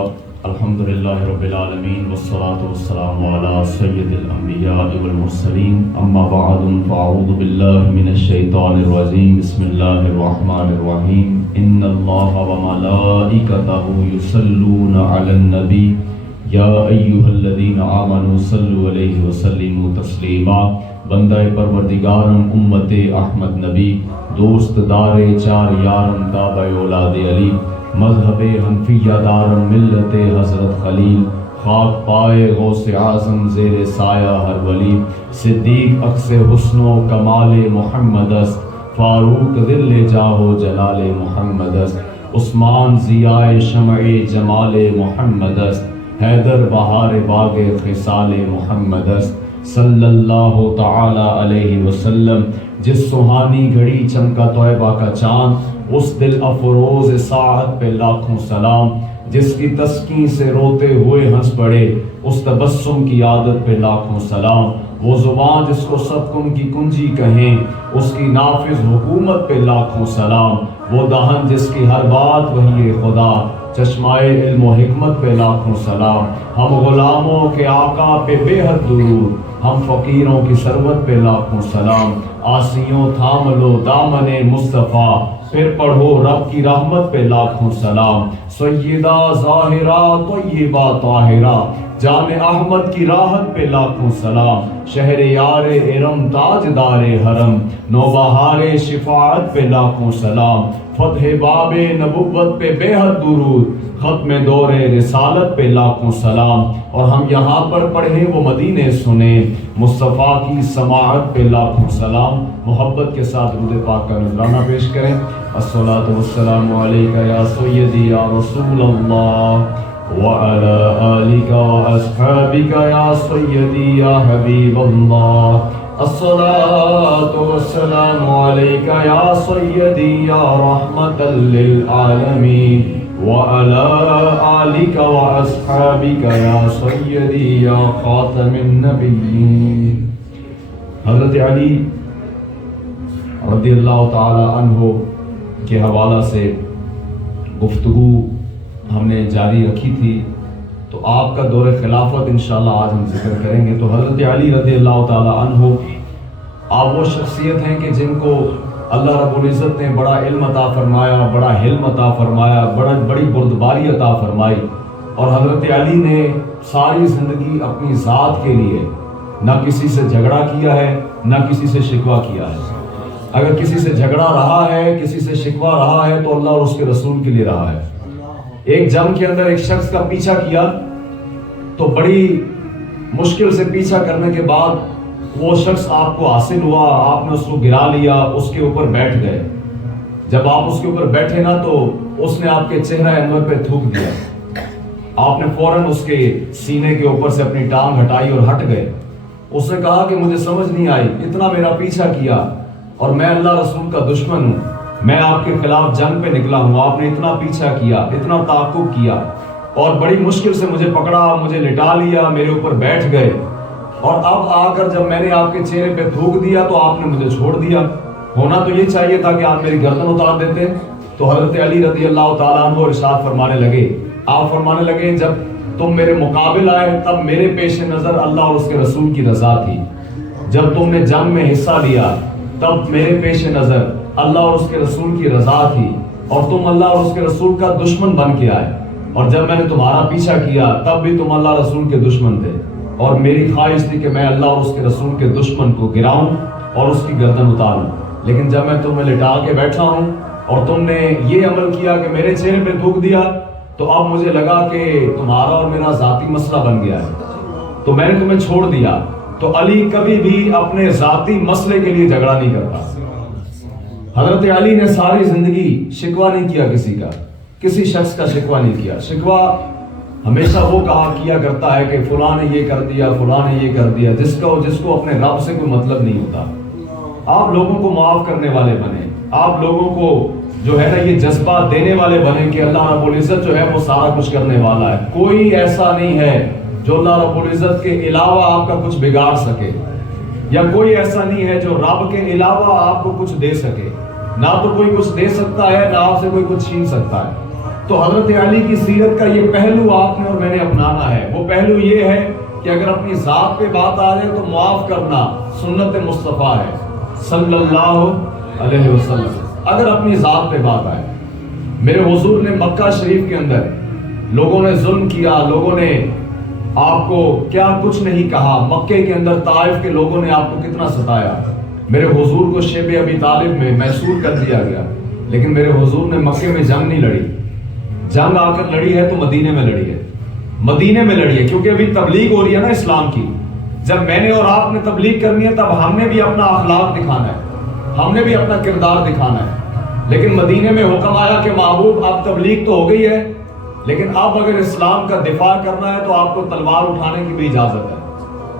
الحمد للہ رب العالمین والصلاة والسلام علی سید الانبیاء والمرسلین اما بعد فاعوذ باللہ من الشیطان الرجیم بسم اللہ الرحمن الرحیم ان اللہ وملائکتہ یصلون علی النبی یا ایہا الذین آمنوا صلوا علیہ وسلموا تسلیما۔ بندہ پروردگارم امت احمد نبی، دوست دار چار یارم تابع اولاد علی، مذہب حنفیہ دارم ملت حضرت خلیل، خاک پائے غوث اعظم زیر سایہ ہر ولی، صدیق اکس حسن و کمال محمد است، فاروق ذل جاہ و جلال محمد است، عثمان ضیاء شمع جمال محمد است، حیدر بہار باغ خصال محمد است، صلی اللہ تعالی علیہ وسلم۔ جس سہانی گھڑی چمکا طیبہ کا چاند، اس دل افروز ساعت پہ لاکھوں سلام، جس کی تسکین سے روتے ہوئے ہنس پڑے، اس تبسم کی عادت پہ لاکھوں سلام، وہ زبان جس کو صدقم کی کنجی کہیں، اس کی نافذ حکومت پہ لاکھوں سلام، وہ دہن جس کی ہر بات وحی خدا، چشمائے علم و حکمت پہ لاکھوں سلام، ہم غلاموں کے آقا پہ بے حد درود، ہم فقیروں کی ثروت پہ لاکھوں سلام، آسیوں تھام لو دامن مصطفیٰ، پھر پڑھو رب کی رحمت پہ لاکھوں سلام، سیدہ ظاہرہ طیبہ طاہرہ، جان احمد کی راحت پہ لاکھوں سلام، شہر یار ارم تاجدار حرم، نوبہار شفاعت پہ لاکھوں سلام، فتح باب نبوت پہ بے حد درود، ختم دور رسالت پہ لاکھوں سلام، اور ہم یہاں پر پڑھیں وہ مدینے سنیں، مصطفیٰ کی سماعت پہ لاکھوں سلام۔ محبت کے ساتھ درود پاک کا نذرانہ پیش کریں۔ الصلاۃ والسلام علیک یا سیدی یا رسول اللہ وعلی آلک واصحابک یا سیدی یا حبیب اللہ، الصلاۃ والسلام علیک یا سیدی یا رحمۃ للعالمین وعلى آلك وأصحابك يا سيدي يا خاتم النبيين۔ حضرت علی رضی اللہ تعالی عنہ کے حوالہ سے گفتگو ہم نے جاری رکھی تھی، تو آپ کا دور خلافت انشاءاللہ آج ہم ذکر کریں گے۔ تو حضرت علی رضی اللہ تعالی عنہ آپ وہ شخصیت ہیں کہ جن کو اللہ رب العزت نے بڑا علم عطا فرمایا، بڑا حلم عطا فرمایا، بڑی بردباری عطا فرمائی، اور حضرت علی نے ساری زندگی اپنی ذات کے لیے نہ کسی سے جھگڑا کیا ہے، نہ کسی سے شکوہ کیا ہے۔ اگر کسی سے جھگڑا رہا ہے، کسی سے شکوہ رہا ہے، تو اللہ اور اس کے رسول کے لیے رہا ہے۔ ایک جنگ کے اندر ایک شخص کا پیچھا کیا تو بڑی مشکل سے پیچھا کرنے کے بعد وہ شخص آپ کو حاصل ہوا، آپ نے اس کو گرا لیا، اس کے اوپر بیٹھ گئے۔ جب آپ اس کے اوپر بیٹھے نا تو اس نے آپ کے چہرہ انور پہ تھوک دیا، آپ نے فوراً اس کے سینے کے اوپر سے اپنی ٹانگ ہٹائی اور ہٹ گئے۔ اس نے کہا کہ مجھے سمجھ نہیں آئی، اتنا میرا پیچھا کیا اور میں اللہ رسول کا دشمن ہوں، میں آپ کے خلاف جنگ پہ نکلا ہوں، آپ نے اتنا پیچھا کیا، اتنا تعاقب کیا اور بڑی مشکل سے مجھے پکڑا، مجھے لٹا لیا، میرے اوپر بیٹھ گئے، اور اب آ کر جب میں نے آپ کے چہرے پہ تھوک دیا تو آپ نے مجھے چھوڑ دیا۔ ہونا تو یہ چاہیے تھا کہ آپ میری گردن اتار دیتے۔ تو حضرت علی رضی اللہ تعالیٰ عنہ ارشاد فرمانے لگے، آپ فرمانے لگے جب تم میرے مقابل آئے تب میرے پیش نظر اللہ اور اس کے رسول کی رضا تھی، جب تم نے جنگ میں حصہ لیا تب میرے پیش نظر اللہ اور اس کے رسول کی رضا تھی، اور تم اللہ اور اس کے رسول کا دشمن بن کے آئے، اور جب میں نے تمہارا پیچھا کیا تب بھی تم اللہ رسول کے دشمن تھے، اور میری خواہش تھی کہ میں اللہ اور اس کے رسول کے دشمن کو گراؤں اور اس کی گردن اتاروں، لیکن جب میں تمہیں لٹا کے بیٹھا ہوں اور تم نے یہ عمل کیا کہ میرے چہرے پہ تھوک دیا، تو اب مجھے لگا کہ تمہارا اور میرا ذاتی مسئلہ بن گیا ہے، تو میں نے تمہیں چھوڑ دیا۔ تو علی کبھی بھی اپنے ذاتی مسئلے کے لیے جھگڑا نہیں کرتا۔ حضرت علی نے ساری زندگی شکوہ نہیں کیا کسی کا، کسی شخص کا شکوہ نہیں کیا۔ شکوہ ہمیشہ وہ کہا کیا کرتا ہے کہ فلاں نے یہ کر دیا، فلاں نے یہ کر دیا، جس کو اپنے رب سے کوئی مطلب نہیں ہوتا۔ آپ لوگوں کو معاف کرنے والے بنیں، آپ لوگوں کو جو ہے نا یہ جذبہ دینے والے بنیں کہ اللہ رب العزت جو ہے وہ سارا کچھ کرنے والا ہے۔ کوئی ایسا نہیں ہے جو اللہ رب العزت کے علاوہ آپ کا کچھ بگاڑ سکے، یا کوئی ایسا نہیں ہے جو رب کے علاوہ آپ کو کچھ دے سکے۔ نہ تو کوئی کچھ دے سکتا ہے، نہ آپ سے کوئی کچھ چھین سکتا ہے۔ تو حضرت علی کی سیرت کا یہ پہلو آپ نے اور میں نے اپنانا ہے. وہ پہلو یہ ہے کہ اگر اپنی ذات پہ بات آ جائے تو معاف کرنا سنت مصطفیٰ ہے صلی اللہ علیہ وسلم. اگر اپنی ذات پہ بات آئے, میرے حضور نے مکہ شریف کے اندر لوگوں نے ظلم کیا, لوگوں نے آپ کو کیا کچھ نہیں کہا, مکے کے اندر طائف کے لوگوں نے آپ کو کتنا ستایا. میرے حضور کو شیب ابی طالب میں محصور کر دیا گیا, لیکن میرے حضور نے مکے میں جنگ نہیں لڑی. جنگ آ کر لڑی ہے تو مدینے میں لڑی ہے, مدینے میں لڑی ہے, کیونکہ ابھی تبلیغ ہو رہی ہے نا اسلام کی. جب میں نے اور آپ نے تبلیغ کرنی ہے تب ہم نے بھی اپنا اخلاق دکھانا ہے, ہم نے بھی اپنا کردار دکھانا ہے. لیکن مدینے میں حکم آیا کہ محبوب اب تبلیغ تو ہو گئی ہے, لیکن اب اگر اسلام کا دفاع کرنا ہے تو آپ کو تلوار اٹھانے کی بھی اجازت ہے,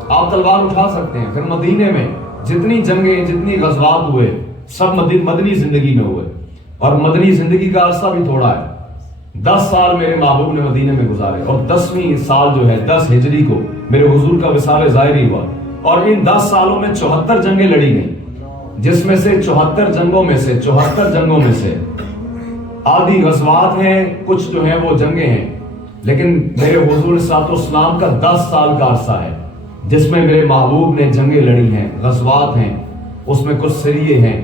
آپ تلوار اٹھا سکتے ہیں. پھر مدینے میں جتنی جنگیں جتنی غزوات ہوئے سب مدنی زندگی میں ہوئے, اور مدنی زندگی کا عرصہ بھی تھوڑا ہے. 10 سال میرے محبوب نے مدینے میں گزارے, اور 10ویں سال جو ہے 10 ہجری کو میرے حضور کا وصال ظاہری ہوا, اور ان 10 سالوں میں 74 جنگیں لڑی گئیں, جس میں سے 74 جنگوں میں سے آدھی غزوات ہیں, کچھ جو ہیں وہ جنگیں ہیں. لیکن میرے حضور صلی اللہ علیہ وسلم کا 10 سال کا عرصہ ہے جس میں میرے محبوب نے جنگیں لڑی ہیں, غزوات ہیں. اس میں کچھ سریے ہیں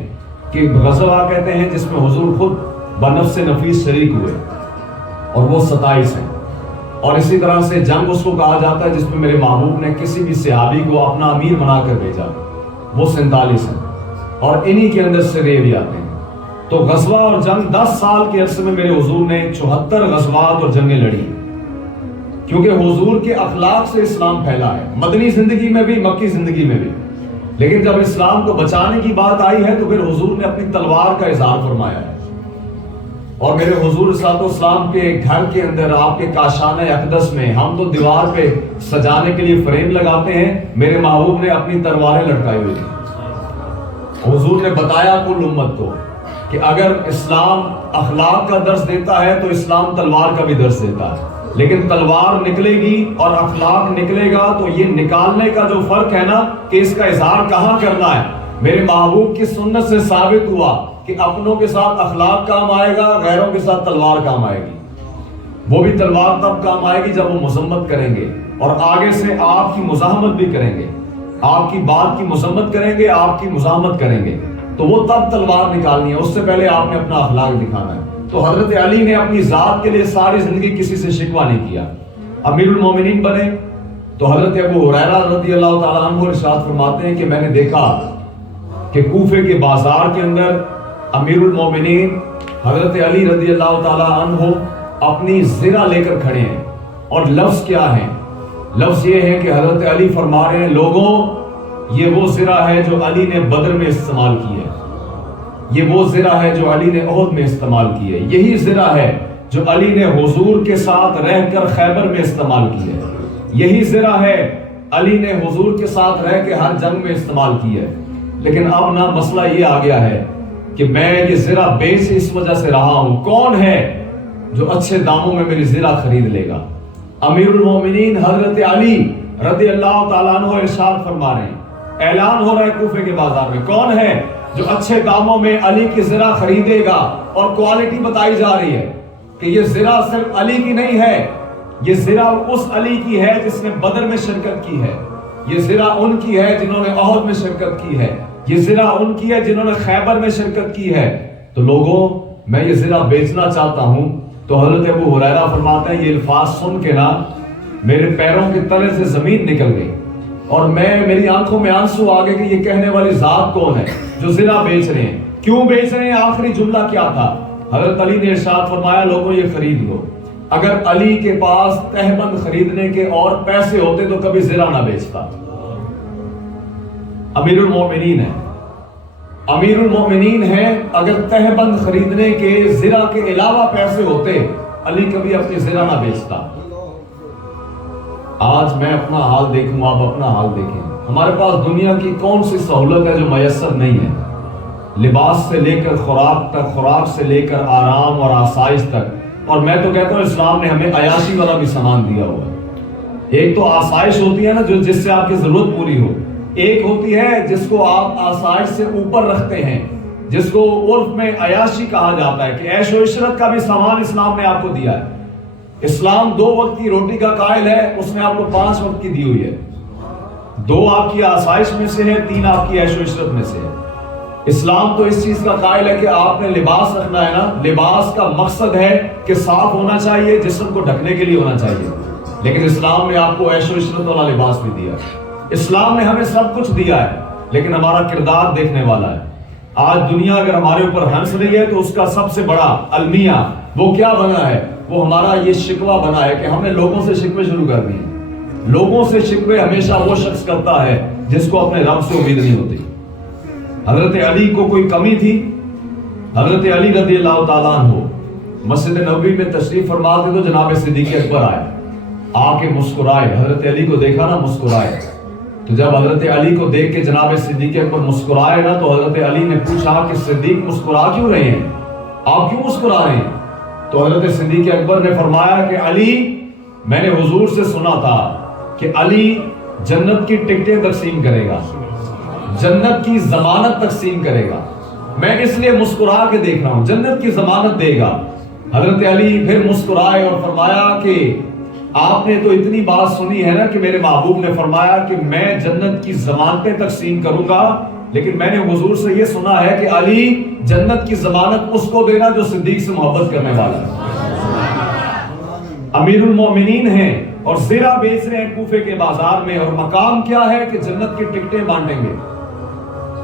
کہ غزوہ کہتے ہیں جس میں حضور خود بنفس نفیس شریک ہوئے, اور وہ 27 ہیں. اور اسی طرح سے جنگ اس کو کہا جاتا ہے جس میں میرے محبوب نے کسی بھی صحابی کو اپنا امیر بنا کر بھیجا, وہ 47 ہیں. اور انہی کے اندر سرے بھی آتے ہیں. تو غزوہ اور جنگ 10 سال کے عرصے میں میرے حضور نے 74 غزوات اور جنگیں لڑی, کیونکہ حضور کے اخلاق سے اسلام پھیلا ہے, مدنی زندگی میں بھی مکی زندگی میں بھی. لیکن جب اسلام کو بچانے کی بات آئی ہے تو پھر حضور نے اپنی تلوار کا اظہار فرمایا ہے. اور میرے حضور صلی اللہ علیہ وسلم کے گھر کے اندر آپ کے کاشانہ اقدس میں ہم تو دیوار پہ سجانے کے لیے فریم لگاتے ہیں, میرے محبوب نے اپنی تلواریں لٹکائی ہوئی تھی. حضور نے بتایا کل امت کو کہ اگر اسلام اخلاق کا درس دیتا ہے تو اسلام تلوار کا بھی درس دیتا ہے. لیکن تلوار نکلے گی اور اخلاق نکلے گا تو یہ نکالنے کا جو فرق ہے نا کہ اس کا اظہار کہاں کرنا ہے, میرے محبوب کی سنت سے ثابت ہوا کہ اپنوں کے ساتھ اخلاق کام آئے گا, غیروں کے ساتھ تلوار کام آئے گی. وہ بھی تلوار تب کام آئے گی جب وہ مذمت کریں گے, اور آگے سے آپ کی مزاحمت بھی کریں گے, آپ کی بات کی مذمت کریں گے, آپ کی مزاحمت کریں گے, تو وہ تب تلوار نکالنی ہے. اس سے پہلے آپ نے اپنا اخلاق دکھانا ہے. تو حضرت علی نے اپنی ذات کے لیے ساری زندگی کسی سے شکوہ نہیں کیا, امیر المومنین بنے. تو حضرت ابو ہریرہ رضی اللہ تعالیٰ عنہ ارشاد فرماتے ہیں کہ میں نے دیکھا کہ کوفے کے بازار کے اندر امیر المومنین حضرت علی رضی اللہ تعالیٰ عنہ اپنی زرہ لے کر کھڑے ہیں. اور لفظ کیا ہے؟ لفظ یہ ہے کہ حضرت علی فرما رہے ہیں, لوگوں یہ وہ زرہ ہے جو علی نے بدر میں استعمال کی ہے, یہ وہ زرہ ہے جو علی نے احد میں استعمال کی ہے, یہی زرہ ہے جو علی نے حضور کے ساتھ رہ کر خیبر میں استعمال کی ہے, یہی زرہ ہے علی نے حضور کے ساتھ رہ کے ہر جنگ میں استعمال کی ہے. لیکن اب نا مسئلہ یہ آ گیا ہے کہ میں یہ زرہ بیچ اس وجہ سے رہا ہوں, کون ہے جو اچھے داموں میں میری زرہ خرید لے گا؟ امیر المومنین حضرت علی رضی اللہ تعالیٰ عنہ ارشاد فرما رہے ہیں, اعلان ہو رہا ہے کوفے کے بازار میں, کون ہے جو اچھے داموں میں علی کی زرہ خریدے گا؟ اور کوالٹی بتائی جا رہی ہے کہ یہ زرہ صرف علی کی نہیں ہے, یہ زرہ اس علی کی ہے جس نے بدر میں شرکت کی ہے, یہ زرہ ان کی ہے جنہوں نے احد میں شرکت کی ہے, یہ زرہ ان کی ہے جنہوں نے خیبر میں شرکت کی ہے. تو لوگوں میں یہ زرہ بیچنا چاہتا ہوں. تو حضرت ابو ہریرہ فرماتے ہیں یہ الفاظ سن کے نا میرے پیروں کے تلے سے زمین نکل گئی, اور میری آنکھوں میں آنسو آ گئے کہ یہ کہنے والی ذات کون ہے جو زرہ بیچ رہے ہیں, کیوں بیچ رہے ہیں, آخری جملہ کیا تھا؟ حضرت علی نے ارشاد فرمایا, لوگوں یہ خرید لو. اگر علی کے پاس تہبند خریدنے کے اور پیسے ہوتے تو کبھی زرہ نہ بیچتا. امیر المومنین ہے, امیر المومنین ہے, اگر تہبند خریدنے کے زرہ کے علاوہ پیسے ہوتے علی کبھی اپنی زرہ نہ بیچتا. آج میں اپنا حال دیکھوں, آپ اپنا حال دیکھیں. ہمارے پاس دنیا کی کون سی سہولت ہے جو میسر نہیں ہے؟ لباس سے لے کر خوراک تک, خوراک سے لے کر آرام اور آسائش تک. اور میں تو کہتا ہوں اسلام نے ہمیں عیاشی والا بھی سامان دیا ہوا ہے. ایک تو آسائش ہوتی ہے نا جو جس سے آپ کی ضرورت پوری ہو, ایک ہوتی ہے جس کو آپ آسائش سے اوپر رکھتے ہیں, جس کو عرف میں عیاشی کہا جاتا ہے کہ عیش و عشرت کا بھی سامان اسلام نے آپ کو دیا ہے. اسلام 2 وقت کی روٹی کا قائل ہے، اس نے آپ کو 5 وقت کی دی ہوئی ہے. 2 آپ کی آسائش میں سے ہے، 3 آپ کی عیش و عشرت میں سے ہے. اسلام تو اس چیز کا قائل ہے کہ آپ نے لباس رکھنا ہے نا، لباس کا مقصد ہے کہ صاف ہونا چاہیے، جسم کو ڈھکنے کے لیے ہونا چاہیے. لیکن اسلام نے آپ کو عیش و عشرت والا لباس بھی دیا ہے. اسلام نے ہمیں سب کچھ دیا ہے، لیکن ہمارا کردار دیکھنے والا ہے. آج دنیا اگر ہمارے اوپر ہنس رہی ہے تو اس کا سب سے بڑا المیہ وہ کیا بنا ہے؟ وہ ہمارا یہ شکوہ بنا ہے کہ ہم نے لوگوں سے شکوے شروع کر دیے. لوگوں سے شکوے ہمیشہ وہ شخص کرتا ہے جس کو اپنے رب سے امید نہیں ہوتی. حضرت علی کو کوئی کمی تھی؟ حضرت علی رضی اللہ تعالیٰ عنہ مسجد نبوی میں تشریف فرما تھے تو جناب صدیق اکبر آئے، آ کے مسکرائے. حضرت علی کو دیکھا نا، مسکرائے. تو جب حضرت علی کو دیکھ کے جناب صدیق اکبر مسکرائے نا، تو حضرت علی نے پوچھا کہ صدیق مسکرا کیوں رہے ہیں؟ آپ کیوں مسکرا رہے ہیں؟ تو حضرت صدیق اکبر نے فرمایا کہ علی، میں نے حضور سے سنا تھا کہ علی جنت کی ٹکٹیں تقسیم کرے گا، جنت کی ضمانت تقسیم کرے گا، میں اس لیے مسکرا کے دیکھ رہا ہوں، جنت کی ضمانت دے گا. حضرت علی پھر مسکرائے اور فرمایا کہ آپ نے تو اتنی بات سنی ہے نا کہ میرے محبوب نے فرمایا کہ میں جنت کی ضمانتیں تقسیم کروں گا، لیکن میں نے حضور سے یہ سنا ہے کہ علی جنت کی ضمانت اس کو دینا جو صدیق سے محبت کرنے والا ہے. امیر المومنین ہیں اور زرہ بیچ رہے ہیں کوفے کے بازار میں، اور مقام کیا ہے کہ جنت کی ٹکٹیں بانٹیں گے.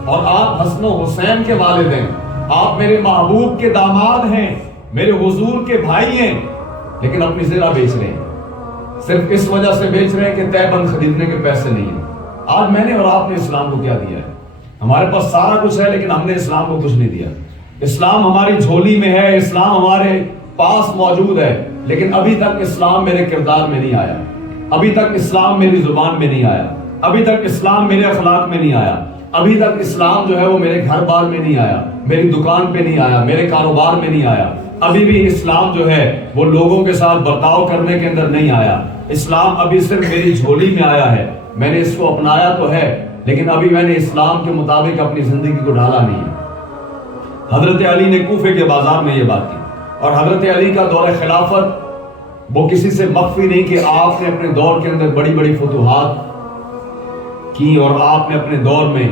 اور آپ حسن و حسین کے والد ہیں، آپ میرے محبوب کے داماد ہیں، میرے حضور کے بھائی ہیں، لیکن اپنی زرہ بیچ رہے ہیں. صرف اس وجہ سے بیچ رہے ہیں کہ تہ بند خریدنے کے پیسے نہیں ہیں. آج میں نے اور آپ نے اسلام کو کیا دیا ہے؟ ہمارے پاس سارا کچھ ہے، لیکن ہم نے اسلام کو کچھ نہیں دیا. اسلام ہماری جھولی میں ہے، اسلام ہمارے پاس موجود ہے، لیکن ابھی تک اسلام میرے کردار میں نہیں آیا، ابھی تک اسلام میری زبان میں نہیں آیا، ابھی تک اسلام میرے اخلاق میں نہیں آیا، ابھی تک اسلام جو ہے وہ میرے گھر بار میں نہیں آیا، میری دکان پہ نہیں آیا، میرے کاروبار میں نہیں آیا. ابھی بھی اسلام جو ہے وہ لوگوں کے ساتھ برتاؤ کرنے کے اندر نہیں آیا. اسلام ابھی صرف میری جھولی میں آیا ہے، میں نے اس کو اپنایا تو ہے، لیکن ابھی میں نے اسلام کے مطابق اپنی زندگی کو ڈھالا نہیں ہے. حضرت علی نے کوفے کے بازار میں یہ بات کی، اور حضرت علی کا دور خلافت وہ کسی سے مخفی نہیں کہ آپ نے اپنے دور کے اندر بڑی بڑی فتوحات کی، اور آپ نے اپنے دور میں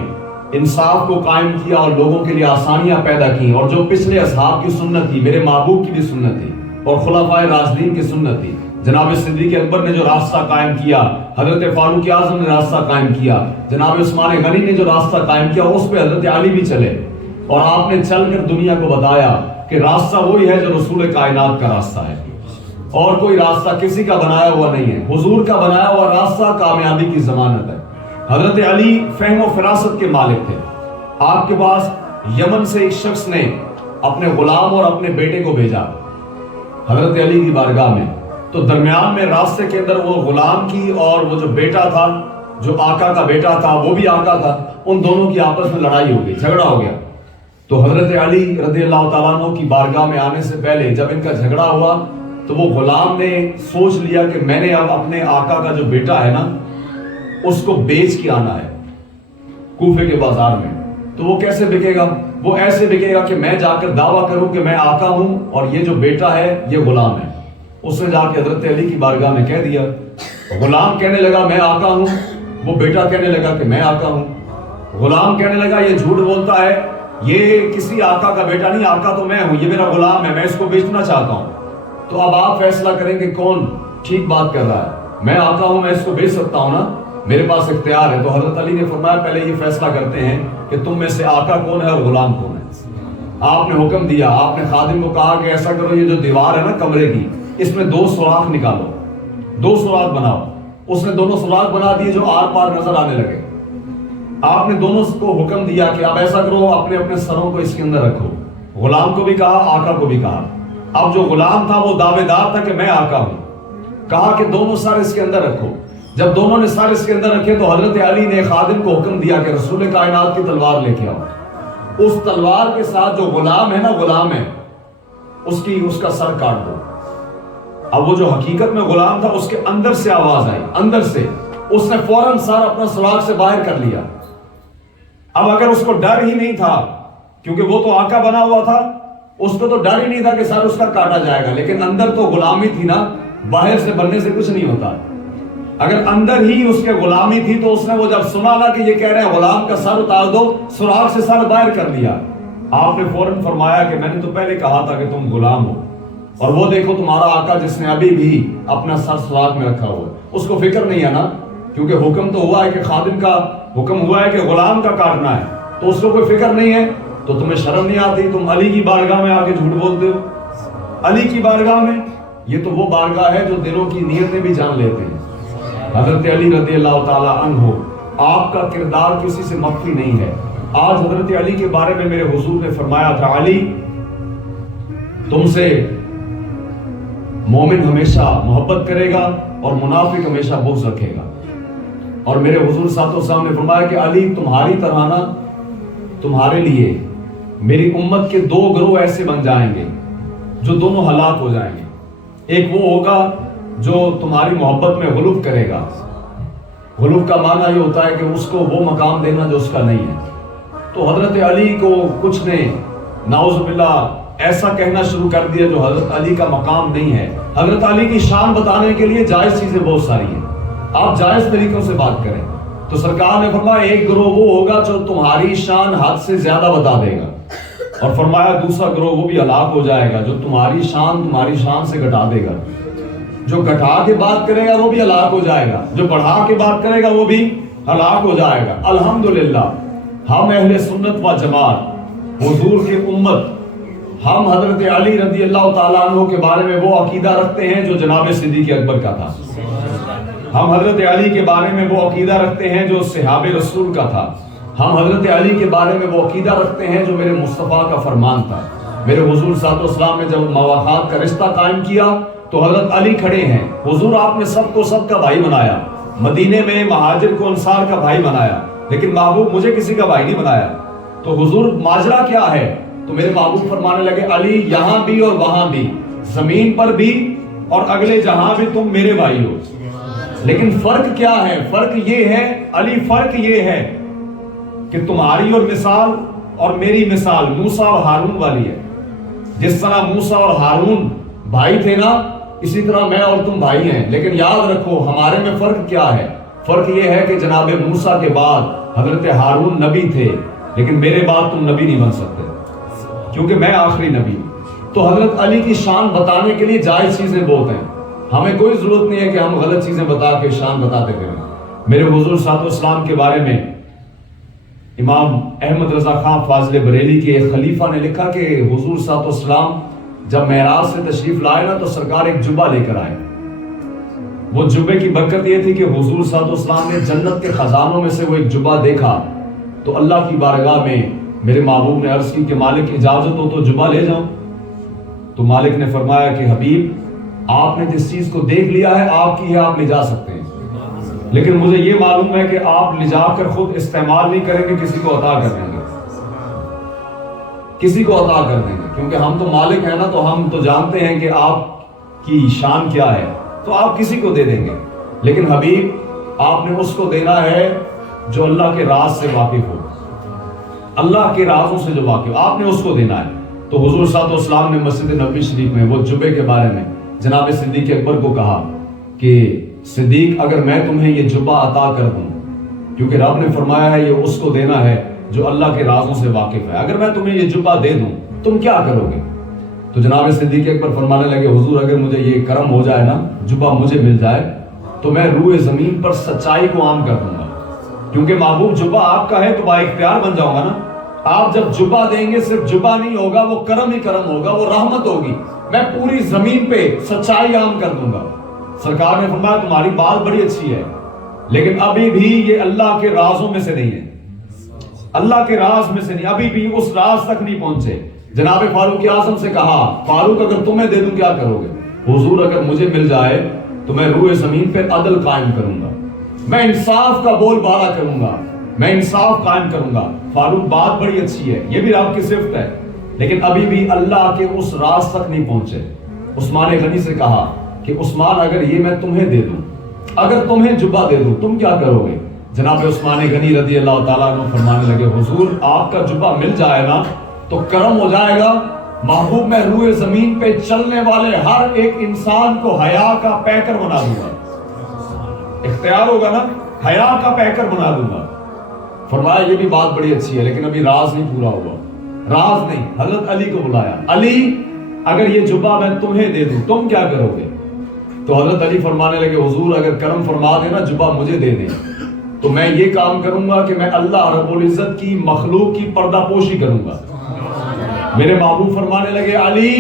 انصاف کو قائم کیا اور لوگوں کے لیے آسانیاں پیدا کی. اور جو پچھلے اصحاب کی سنت تھی، میرے محبوب کی بھی سنت تھی اور خلفائے راشدین کی سنت تھی. جناب صدیق اکبر نے جو راستہ قائم کیا، حضرت فاروق اعظم نے راستہ قائم کیا، جناب عثمان غنی نے جو راستہ قائم کیا، اس پہ حضرت علی بھی چلے. اور آپ نے چل کر دنیا کو بتایا کہ راستہ وہی ہے جو رسول کائنات کا راستہ ہے، اور کوئی راستہ کسی کا بنایا ہوا نہیں ہے. حضور کا بنایا ہوا راستہ کامیابی کی ضمانت ہے. حضرت علی فہم و فراست کے مالک تھے. آپ کے پاس یمن سے ایک شخص نے اپنے غلام اور اپنے بیٹے کو بھیجا حضرت علی کی بارگاہ میں. تو درمیان میں راستے کے اندر وہ غلام کی اور وہ جو بیٹا تھا، جو آقا کا بیٹا تھا، وہ بھی آقا تھا، ان دونوں کی آپس میں لڑائی ہو گئی، جھگڑا ہو گیا. تو حضرت علی رضی اللہ تعالیٰ عنہ کی بارگاہ میں آنے سے پہلے جب ان کا جھگڑا ہوا تو وہ غلام نے سوچ لیا کہ میں نے اب اپنے آقا کا جو بیٹا ہے نا اس کو بیچ کے آنا ہے کوفے کے بازار میں. تو وہ کیسے بکے گا؟ وہ ایسے بکے گا کہ میں جا کر دعویٰ کروں کہ میں آقا ہوں اور یہ جو بیٹا ہے یہ غلام ہے. اس نے جا کے حضرت علی کی بارگاہ میں کہہ دیا. غلام کہنے لگا میں آقا ہوں، وہ بیٹا کہنے لگا کہ میں آقا ہوں. غلام کہنے لگا یہ جھوٹ بولتا ہے، یہ کسی آقا کا بیٹا نہیں، آقا تو میں ہوں، یہ میرا غلام ہے، میں اس کو بیچنا چاہتا ہوں. تو اب آپ فیصلہ کریں کہ کون ٹھیک بات کر رہا ہے. میں آقا ہوں، میں اس کو بیچ سکتا ہوں نا، میرے پاس اختیار ہے. تو حضرت علی نے فرمایا پہلے یہ فیصلہ کرتے ہیں کہ تم میں سے آقا کون ہے اور غلام کون ہے. آپ نے حکم دیا، آپ نے خادم کو کہا کہ ایسا کرو، یہ جو دیوار ہے نا کمرے کی، اس میں 2 سوراخ نکالو، 2 سوراخ بناؤ. اس نے 2 سوراخ بنا دیے جو آر پار نظر آنے لگے. آپ نے دونوں کو حکم دیا کہ اب ایسا کرو، اپنے اپنے سروں کو اس کے اندر رکھو. غلام کو بھی کہا، آقا کو بھی کہا. اب جو غلام تھا وہ دعوے دار تھا کہ میں آقا ہوں، کہا کہ دونوں سر اس کے اندر رکھو. جب دونوں نے سر اس کے اندر رکھے تو حضرت علی نے خادم کو حکم دیا کہ رسول کائنات کی تلوار لے کے آؤ. اس تلوار کے ساتھ جو غلام ہے نا، غلام ہے، اس کا سر کاٹ دو. اب وہ جو حقیقت میں غلام تھا اس کے اندر سے آواز آئی، اندر سے اس نے فوراً سر اپنا سراغ سے باہر کر لیا. اب اگر اس کو ڈر ہی نہیں تھا کیونکہ وہ تو آقا بنا ہوا تھا، اس کو تو ڈر ہی نہیں تھا کہ سر اس کا کاٹا جائے گا، لیکن اندر تو غلامی تھی نا، باہر سے بننے سے کچھ نہیں ہوتا۔ اگر اندر ہی اس کے غلامی تھی تو اس نے وہ جب سنا نا کہ یہ کہہ رہے ہیں غلام کا سر اتار دو، سراغ سے سر باہر کر لیا۔ آپ نے فوراً فرمایا کہ میں نے تو پہلے کہا تھا کہ تم غلام ہو، اور وہ دیکھو تمہارا آقا جس نے ابھی بھی اپنا سر سراغ میں رکھا ہوا ہے، اس کو فکر نہیں ہے نا، کیونکہ حکم تو ہوا ہے کہ خادم کا حکم ہوا ہے کہ غلام کا کاٹنا ہے، تو اس کو کوئی فکر نہیں ہے۔ تو تمہیں شرم نہیں آتی؟ تم علی کی بارگاہ میں آ کے جھوٹ بولتے ہو۔ علی کی بارگاہ میں، یہ تو وہ بارگاہ ہے جو دلوں کی نیتیں بھی جان لیتے ہیں۔ حضرت علی رضی اللہ تعالی عنہ، آپ کا کردار کسی سے مخفی نہیں ہے۔ آج حضرت علی کے بارے میں میرے حضور نے فرمایا تھا، علی تم سے مومن ہمیشہ محبت کرے گا اور منافق ہمیشہ بغض رکھے گا۔ اور میرے حضور صلی اللہ علیہ وسلم نے فرمایا کہ علی تمہاری طرح نا، تمہارے لیے میری امت کے دو گروہ ایسے بن جائیں گے جو دونوں ہلاک ہو جائیں گے۔ ایک وہ ہوگا جو تمہاری محبت میں غلو کرے گا۔ غلو کا معنی یہ ہوتا ہے کہ اس کو وہ مقام دینا جو اس کا نہیں ہے۔ تو حضرت علی کو کچھ نے نعوذ باللہ ایسا کہنا شروع کر دیا جو حضرت علی کا مقام نہیں ہے۔ حضرت علی کی شان بتانے کے لیے جائز چیزیں بہت ساری ہیں، آپ جائز طریقوں سے بات کریں۔ تو سرکار نے فرمایا ایک گروہ وہ ہوگا جو تمہاری شان حد سے زیادہ بتا دے گا، اور فرمایا دوسرا گروہ وہ بھی ہلاک ہو جائے گا جو تمہاری شان سے گھٹا دے گا۔ جو گھٹا کے بات کرے گا وہ بھی ہلاک ہو جائے گا، جو بڑھا کے بات کرے گا وہ بھی ہلاک ہو جائے گا۔ الحمدللہ ہم اہل سنت و جماعت، حضور کی امت، ہم حضرت علی رضی اللہ تعالیٰ عنہ کے بارے میں وہ عقیدہ رکھتے ہیں جو جناب صدیق اکبر کا تھا۔ ہم حضرت علی کے بارے میں وہ عقیدہ رکھتے ہیں جو صحاب رسول کا تھا۔ ہم حضرت علی کے بارے میں وہ عقیدہ رکھتے ہیں جو میرے مصطفیٰ کا فرمان تھا۔ میرے حضور صلی اللہ علیہ وسلم نے جب مواخات کا رشتہ قائم کیا تو حضرت علی کھڑے ہیں۔ حضور آپ نے سب کو سب کا بھائی بنایا، مدینے میں مہاجر کو انصار کا بھائی بنایا، لیکن محبوب مجھے کسی کا بھائی نہیں بنایا۔ تو حضور ماجرا کیا ہے؟ تو میرے محبوب فرمانے لگے، علی یہاں بھی اور وہاں بھی، زمین پر بھی اور اگلے جہاں بھی تم میرے بھائی ہو۔ لیکن فرق کیا ہے؟ فرق یہ ہے علی، فرق یہ ہے کہ تمہاری اور مثال اور میری مثال موسیٰ اور ہارون والی ہے۔ جس طرح موسیٰ اور ہارون بھائی تھے نا، اسی طرح میں اور تم بھائی ہیں۔ لیکن یاد رکھو ہمارے میں فرق کیا ہے؟ فرق یہ ہے کہ جناب موسیٰ کے بعد حضرت ہارون نبی تھے، لیکن میرے بعد تم نبی نہیں بن سکتے کیونکہ میں آخری نبی ہوں۔ تو حضرت علی کی شان بتانے کے لیے جائز چیزیں بہت ہیں، ہمیں کوئی ضرورت نہیں ہے کہ ہم غلط چیزیں بتا کے شان بتاتے پھریں۔ میرے حضور صلی اللہ علیہ وسلم کے بارے میں امام احمد رضا خان فاضل بریلی کے ایک خلیفہ نے لکھا کہ حضور صلی اللہ علیہ وسلم جب معراج سے تشریف لائے نا تو سرکار ایک جبہ لے کر آئے۔ وہ جبے کی برکت یہ تھی کہ حضور صلی اللہ علیہ وسلم نے جنت کے خزانوں میں سے وہ ایک جبہ دیکھا تو اللہ کی بارگاہ میں میرے محبوب نے عرض کی کہ مالک اجازت ہو تو جبہ لے جاؤں۔ تو مالک نے فرمایا کہ حبیب آپ نے جس چیز کو دیکھ لیا ہے آپ کی ہے، آپ لے جا سکتے ہیں، لیکن مجھے یہ معلوم ہے کہ آپ لے جا کر خود استعمال نہیں کریں گے، کسی کو عطا کر دیں گے، کسی کو عطا کر دیں گے، کیونکہ ہم تو مالک ہیں نا، تو ہم تو جانتے ہیں کہ آپ کی شان کیا ہے، تو آپ کسی کو دے دیں گے۔ لیکن حبیب آپ نے اس کو دینا ہے جو اللہ کے راز سے واقف ہو، اللہ کے رازوں سے جو واقف، آپ نے اس کو دینا ہے۔ تو حضور صلی اللہ علیہ وسلم نے مسجد نبوی شریف میں وہ جبے کے بارے میں جناب صدیق اکبر کو کہا کہ صدیق اگر میں تمہیں یہ جبہ عطا کر دوں، کیونکہ رب نے فرمایا ہے یہ اس کو دینا ہے جو اللہ کے رازوں سے واقف ہے، اگر میں تمہیں یہ جبہ دے دوں تم کیا کرو گے؟ تو جناب صدیق اکبر فرمانے لگے، حضور اگر مجھے یہ کرم ہو جائے نا، جبہ مجھے مل جائے تو میں روئے زمین پر سچائی کو عام کر دوں گا، کیونکہ محبوب جبہ آپ کا ہے تو با اختیار بن جاؤں گا نا۔ آپ جب جبہ دیں گے صرف جبہ نہیں ہوگا، وہ کرم ہی کرم ہوگا، وہ رحمت ہوگی، میں پوری زمین پہ سچائی عام کر دوں گا۔ سرکار نے فرمایا تمہاری بات بڑی اچھی ہے لیکن ابھی بھی یہ اللہ کے رازوں میں سے نہیں ہے، اللہ کے راز میں سے نہیں، ابھی بھی اس راز تک نہیں پہنچے۔ جناب فاروق اعظم سے کہا، فاروق اگر تمہیں دے دوں کیا کرو گے؟ حضور اگر مجھے مل جائے تو میں روئے زمین پہ عدل قائم کروں گا، میں انصاف کا بول بالا کروں گا، میں انصاف قائم کروں گا۔ فاروق بات بڑی اچھی ہے، یہ بھی آپ کی صفت ہے، لیکن ابھی بھی اللہ کے اس راز تک نہیں پہنچے۔ عثمان غنی سے کہا کہ عثمان اگر یہ میں تمہیں دے دوں، اگر تمہیں جبہ دے دوں تم کیا کرو گے؟ جناب عثمان غنی رضی اللہ تعالیٰ عنہ فرمانے لگے، حضور آپ کا جبہ مل جائے نا تو کرم ہو جائے گا. محبوب میں روئے زمین پہ چلنے والے ہر ایک انسان کو حیا کا پیکر بنا دوں گا. اختیار ہوگا نا, حیا کا پیکر بنا دوں گا. فرمایا یہ بھی بات بڑی اچھی ہے لیکن ابھی راز نہیں پورا ہوا. راز نہیں, حضرت علی کو بلایا. علی اگر یہ جبہ میں تمہیں دے دوں تم کیا کرو گے؟ تو حضرت علی فرمانے لگے حضور اگر کرم فرما دینا جبہ مجھے دے دیں تو میں یہ کام کروں گا کہ میں اللہ رب العزت کی مخلوق کی پردہ پوشی کروں گا. میرے محبوب فرمانے لگے علی,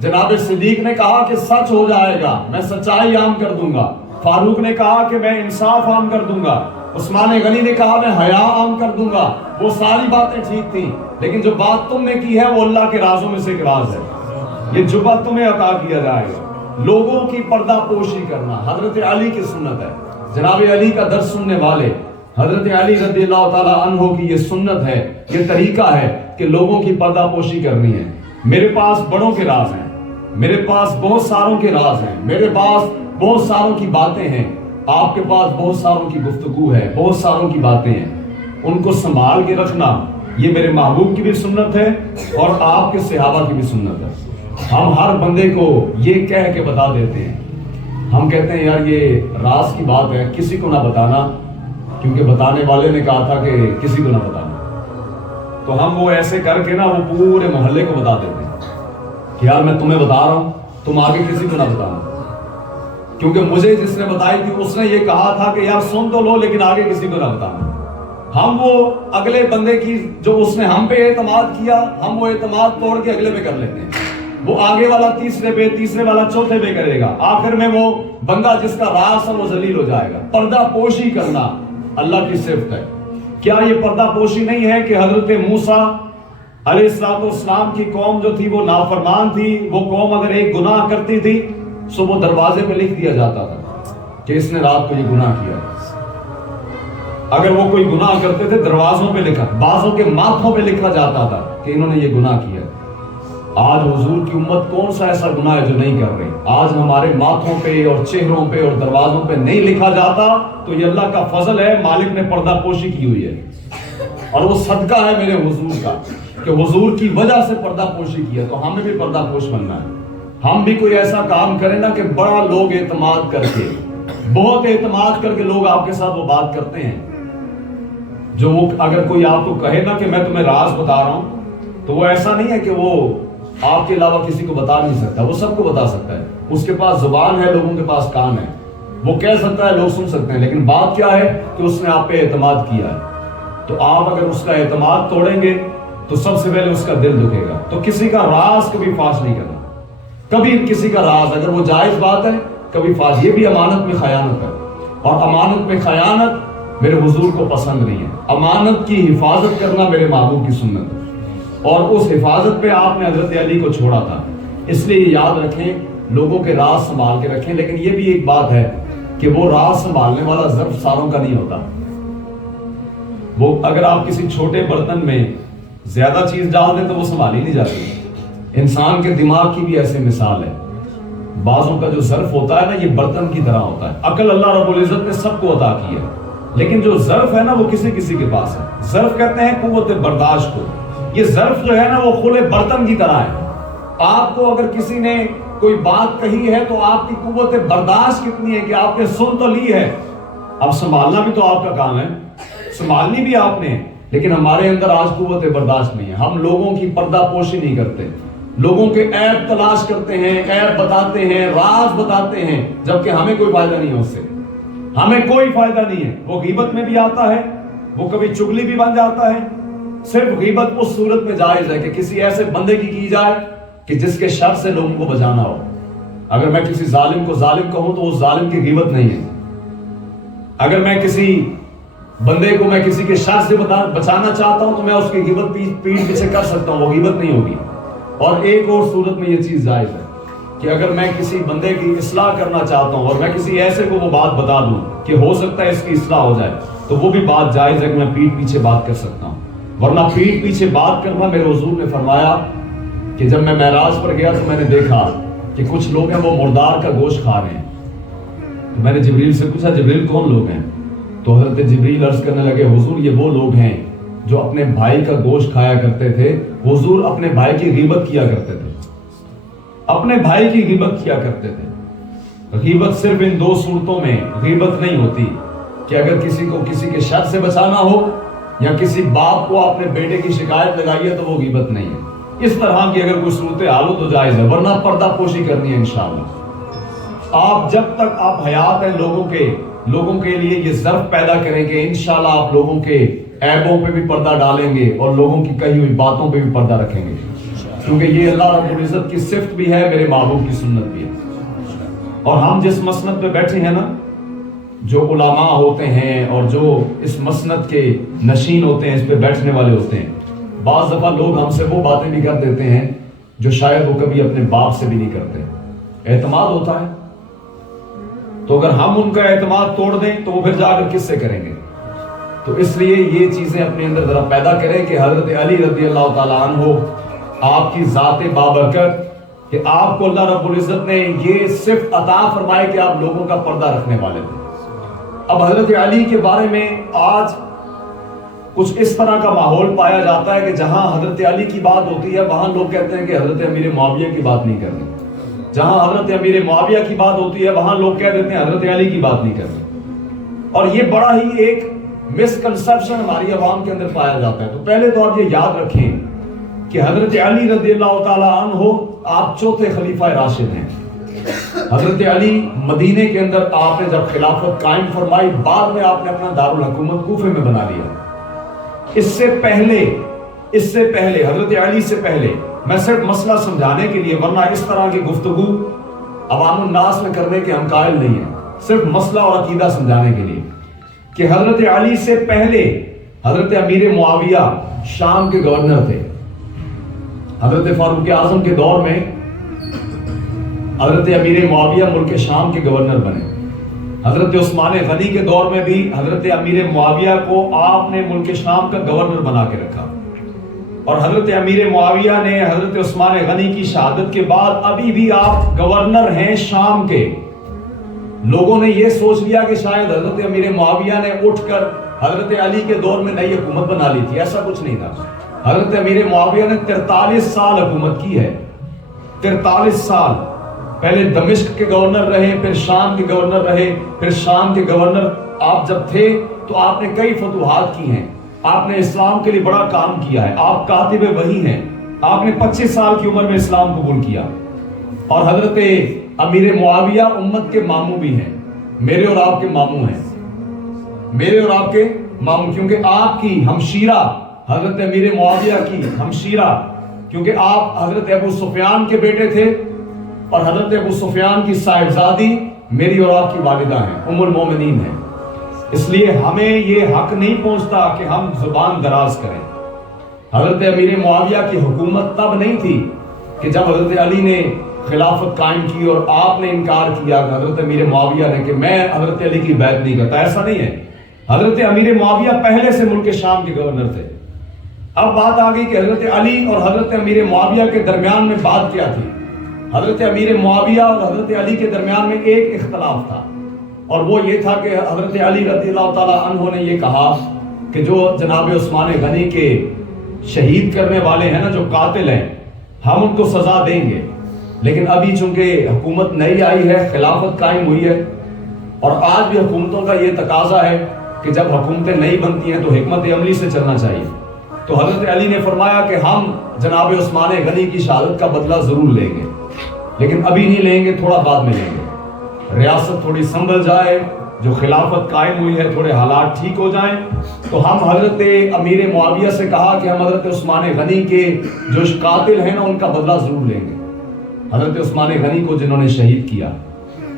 جناب صدیق نے کہا کہ سچ ہو جائے گا, میں سچائی عام کر دوں گا. فاروق نے کہا کہ میں انصاف عام کر دوں گا. عثمان غنی نے کہا میں حیا عام کر دوں گا. وہ ساری باتیں ٹھیک تھیں لیکن جو بات تم نے کی ہے وہ اللہ کے رازوں میں سے ایک راز ہے. یہ جبہ تمہیں عطا کیا جائے گا. لوگوں کی پردہ پوشی کرنا حضرت علی کی سنت ہے. جناب علی کا درس سننے والے حضرت علی رضی اللہ تعالیٰ عنہ کی یہ سنت ہے, یہ طریقہ ہے کہ لوگوں کی پردہ پوشی کرنی ہے. میرے پاس بڑوں کے راز ہیں, میرے پاس بہت ساروں کے راز ہیں, میرے پاس بہت ساروں کی باتیں ہیں. آپ کے پاس بہت ساروں کی گفتگو ہے, بہت ساروں کی باتیں ہیں. ان کو سنبھال کے رکھنا یہ میرے محبوب کی بھی سنت ہے اور آپ کے صحابہ کی بھی سنت ہے. ہم ہر بندے کو یہ کہہ کے بتا دیتے ہیں. ہم کہتے ہیں یار یہ راز کی بات ہے, کسی کو نہ بتانا, کیونکہ بتانے والے نے کہا تھا کہ کسی کو نہ بتانا. تو ہم وہ ایسے کر کے نا وہ پورے محلے کو بتا دیتے ہیں کہ یار میں تمہیں بتا رہا ہوں, تم آگے کسی کو نہ بتانا. کیونکہ مجھے جس نے بتائی تھی اس نے یہ کہا تھا کہ یار سن تو لو لیکن آگے کسی کو نہ بتانا. ہم وہ اگلے بندے کی جو اس نے ہم پہ اعتماد کیا, ہم وہ اعتماد توڑ کے اگلے پہ کر لیتے ہیں. وہ آگے والا تیسرے پہ, تیسرے والا چوتھے پہ کرے گا. آخر میں وہ بندہ جس کا راز ہے وہ ذلیل ہو جائے گا. پردہ پوشی کرنا اللہ کی صفت ہے. کیا یہ پردہ پوشی نہیں ہے کہ حضرت موسیٰ علیہ السلام کی قوم جو تھی وہ نافرمان تھی. وہ قوم اگر ایک گناہ کرتی تھی سو وہ دروازے پہ لکھ دیا جاتا تھا کہ اس نے رات کو یہ گناہ کیا. اگر وہ کوئی گناہ کرتے تھے دروازوں پہ لکھا, بعضوں کے ماتھوں پہ لکھا جاتا تھا کہ انہوں نے یہ گناہ کیا. آج حضور کی امت کون سا ایسا گناہ ہے جو نہیں کر رہی؟ آج ہمارے ماتھوں پہ اور چہروں پہ اور دروازوں پہ نہیں لکھا جاتا تو یہ اللہ کا فضل ہے, مالک نے پردہ پوشی کی ہوئی ہے. اور وہ صدقہ ہے میرے حضور کا کہ حضور کی وجہ سے پردہ پوشی کیا. تو ہمیں بھی پردہ پوش بننا ہے. ہم بھی کوئی ایسا کام کریں نا کہ بڑا لوگ اعتماد کر کے, بہت اعتماد کر کے لوگ آپ کے ساتھ وہ بات کرتے ہیں جو وہ اگر کوئی آپ کو کہے نا کہ میں تمہیں راز بتا رہا ہوں تو وہ ایسا نہیں ہے کہ وہ آپ کے علاوہ کسی کو بتا نہیں سکتا. وہ سب کو بتا سکتا ہے. اس کے پاس زبان ہے, لوگوں کے پاس کان ہے, وہ کہہ سکتا ہے, لوگ سن سکتے ہیں. لیکن بات کیا ہے کہ اس نے آپ پہ اعتماد کیا ہے. تو آپ اگر اس کا اعتماد توڑیں گے تو سب سے پہلے اس کا دل دکھے گا. تو کسی کا راز کبھی فاش نہیں کرنا, کبھی کسی کا راز اگر وہ جائز بات ہے کبھی فاش. یہ بھی امانت میں خیانت ہے اور امانت میں خیانت میرے حضور کو پسند نہیں ہے. امانت کی حفاظت کرنا میرے محبوب کی سنت ہے اور اس حفاظت پہ آپ نے حضرت علی کو چھوڑا تھا. اس لیے یاد رکھیں, لوگوں کے راز سنبھال کے رکھیں. لیکن یہ بھی ایک بات ہے کہ وہ راز سنبھالنے والا ظرف ساروں کا نہیں ہوتا. وہ اگر آپ کسی چھوٹے برتن میں زیادہ چیز ڈال دیں تو وہ سنبھالی نہیں جاتی. انسان کے دماغ کی بھی ایسے مثال ہے. بعضوں کا جو ظرف ہوتا ہے نا یہ برتن کی طرح ہوتا ہے. عقل اللہ رب العزت نے سب کو عطا کی ہے لیکن جو ظرف ہے نا وہ کسی کسی کے پاس ہے. ظرف کہتے ہیں قوت برداشت کو. یہ ظرف جو ہے نا وہ کھلے برتن کی طرح ہے. آپ کو اگر کسی نے کوئی بات کہی ہے تو آپ کی قوت برداشت کتنی ہے کہ آپ نے سن تو لی ہے, اب سنبھالنا بھی تو آپ کا کام ہے, سنبھالنی بھی آپ نے. لیکن ہمارے اندر آج قوت برداشت نہیں ہے. ہم لوگوں کی پردہ پوشی نہیں کرتے, لوگوں کے عیب تلاش کرتے ہیں, عیب بتاتے ہیں, راز بتاتے ہیں, جبکہ ہمیں کوئی فائدہ نہیں ہے اس سے. ہمیں کوئی فائدہ نہیں ہے. وہ غیبت میں بھی آتا ہے, وہ کبھی چگلی بھی بن جاتا ہے. صرف غیبت اس صورت میں جائز ہے کہ کسی ایسے بندے کی جائے کہ جس کے شر سے لوگوں کو بچانا ہو. اگر میں کسی ظالم کو ظالم کہوں تو اس ظالم کی غیبت نہیں ہے. اگر میں کسی بندے کو میں کسی کے شر سے بچانا چاہتا ہوں تو میں اس کی غیبت پیٹھ پیچھے کر سکتا ہوں, وہ غیبت نہیں ہوگی. اور ایک اور صورت میں یہ چیز جائز ہے کہ اگر میں کسی بندے کی اصلاح کرنا چاہتا ہوں اور میں کسی ایسے کو وہ بات بتا دوں کہ ہو سکتا ہے اس کی اصلاح ہو جائے تو وہ بھی بات جائز ہے کہ میں پیٹھ پیچھے بات کر سکتا ہوں. ورنہ پیٹھ پیچھے بات کرنا, میرے حضور نے فرمایا کہ جب میں معراج پر گیا تو میں نے دیکھا کہ کچھ لوگ ہیں وہ مردار کا گوشت کھا رہے ہیں. تو میں نے جبریل سے پوچھا جبریل کون لوگ ہیں؟ تو حضرت جبریل عرض کرنے لگے حضور یہ وہ لوگ ہیں جو اپنے بھائی کا گوشت کھایا کرتے تھے، حضور اپنے بھائی کی غیبت کیا کرتے تھے، اپنے بھائی کی غیبت کیا کرتے تھے۔ غیبت صرف ان دو صورتوں میں غیبت نہیں ہوتی کہ اگر کسی کو کسی کے شر سے بچانا ہو یا کسی باپ کو اپنے بیٹے کی شکایت لگائی ہے تو وہ غیبت نہیں ہے۔ اس طرح کی اگر کوئی صورت حال ہو تو جائز ہے، ورنہ پردہ پوشی کرنی ہے انشاءاللہ۔ آپ جب تک آپ حیات ہیں لوگوں کے لیے یہ ظرف پیدا کریں کہ انشاءاللہ آپ لوگوں کے عیبوں پہ بھی پردہ ڈالیں گے اور لوگوں کی کہی ہوئی باتوں پہ بھی پردہ رکھیں گے، کیونکہ یہ اللہ رب العزت کی صفت بھی ہے، میرے محبوب کی سنت بھی ہے۔ اور ہم جس مسند پہ بیٹھے ہیں نا، جو علماء ہوتے ہیں اور جو اس مسند کے نشین ہوتے ہیں، اس پہ بیٹھنے والے ہوتے ہیں، بعض دفعہ لوگ ہم سے وہ باتیں بھی کر دیتے ہیں جو شاید وہ کبھی اپنے باپ سے بھی نہیں کرتے۔ اعتماد ہوتا ہے، تو اگر ہم ان کا اعتماد توڑ دیں تو وہ پھر جا کر کس سے کریں گے؟ تو اس لیے یہ چیزیں اپنے اندر ذرا پیدا کریں کہ حضرت علی رضی اللہ تعالیٰ عنہ آپ کی ذات بابرکت، کہ آپ کو اللہ رب العزت نے یہ صفت عطا فرمائے کہ آپ لوگوں کا پردہ رکھنے والے تھے۔ اب حضرت علی کے بارے میں آج کچھ اس طرح کا ماحول پایا جاتا ہے کہ جہاں حضرت علی کی بات ہوتی ہے وہاں لوگ کہتے ہیں کہ حضرت امیر معاویہ کی بات نہیں کرنی، جہاں حضرت امیر معاویہ کی بات ہوتی ہے وہاں لوگ کہہ دیتے ہیں حضرت علی کی بات نہیں کرنی۔ اور یہ بڑا ہی ایک مسکنسپشن ہماری عوام کے اندر پایا جاتا ہے۔ تو پہلے تو آپ یہ یاد رکھیں کہ حضرت علی رضی اللہ تعالیٰ عنہ آپ چوتھے خلیفہ راشد ہیں۔ حضرت علی مدینے کے اندر آپ نے جب خلافت قائم فرمائی، بعد میں آپ نے اپنا دارالحکومت کوفے میں بنا لیا۔ اس سے پہلے حضرت علی سے پہلے، میں صرف مسئلہ سمجھانے کے لیے، ورنہ اس طرح کی گفتگو عوام الناس میں کرنے کے ہم قائل نہیں ہیں، صرف مسئلہ اور عقیدہ سمجھانے کے لیے، کہ حضرت علی سے پہلے حضرت امیر معاویہ شام کے گورنر تھے۔ حضرت فاروق اعظم کے دور میں حضرت امیر معاویہ ملک شام کے گورنر بنے۔ حضرت عثمان غنی کے دور میں بھی حضرت امیر معاویہ کو آپ نے ملک شام کا گورنر بنا کے رکھا، اور حضرت امیر معاویہ نے حضرت عثمان غنی کی شہادت کے بعد ابھی بھی آپ گورنر ہیں شام کے۔ لوگوں نے یہ سوچ لیا کہ شاید حضرت امیر معاویہ نے اٹھ کر حضرت علی کے دور میں نئی حکومت بنا لی تھی، ایسا کچھ نہیں تھا۔ حضرت امیر معاویہ نے 43 سال حکومت کی ہے، 43 سال۔ پہلے دمشق کے گورنر رہے، پھر شام کے گورنر رہے، پھر شام کے گورنر آپ جب تھے تو آپ نے کئی فتوحات کی ہیں، آپ نے اسلام کے لیے بڑا کام کیا ہے، آپ کاتب وحی ہیں، آپ نے 25 سال کی عمر میں اسلام قبول کیا۔ اور حضرت امیر معاویہ امت کے ماموں بھی ہیں، میرے اور آپ کے ماموں ہیں، میرے اور آپ کے ماموں، کیونکہ آپ کی ہمشیرہ حضرت امیر معاویہ کی ہمشیرہ، کیونکہ آپ حضرت ابو سفیان کے بیٹے تھے، اور حضرت ابو سفیان کی صاحبزادی میری اور آپ کی والدہ ہیں، ام المومنین ہیں۔ اس لیے ہمیں یہ حق نہیں پہنچتا کہ ہم زبان دراز کریں۔ حضرت امیر معاویہ کی حکومت تب نہیں تھی کہ جب حضرت علی نے خلافت قائم کی اور آپ نے انکار کیا حضرت امیر معاویہ نے کہ میں حضرت علی کی بیعت نہیں کرتا، ایسا نہیں ہے۔ حضرت امیر معاویہ پہلے سے ملک شام کے گورنر تھے۔ اب بات آ گئی کہ حضرت علی اور حضرت امیر معاویہ کے درمیان میں بات کیا تھی۔ حضرت امیر معاویہ اور حضرت علی کے درمیان میں ایک اختلاف تھا، اور وہ یہ تھا کہ حضرت علی رضی اللہ تعالیٰ عنہ نے یہ کہا کہ جو جناب عثمان غنی کے شہید کرنے والے ہیں نا، جو قاتل ہیں، ہم ان کو سزا دیں گے، لیکن ابھی چونکہ حکومت نئی آئی ہے، خلافت قائم ہوئی ہے، اور آج بھی حکومتوں کا یہ تقاضا ہے کہ جب حکومتیں نئی بنتی ہیں تو حکمت عملی سے چلنا چاہیے۔ تو حضرت علی نے فرمایا کہ ہم جناب عثمان غنی کی شہادت کا بدلہ ضرور لیں گے، لیکن ابھی نہیں لیں گے، تھوڑا بعد میں لیں گے، ریاست تھوڑی سنبھل جائے، جو خلافت قائم ہوئی ہے تھوڑے حالات ٹھیک ہو جائیں، تو ہم حضرت امیر معاویہ سے کہا کہ ہم حضرت عثمان غنی کے جو قاتل ہیں نا ان کا بدلہ ضرور لیں گے۔ حضرت عثمان غنی کو جنہوں نے شہید کیا،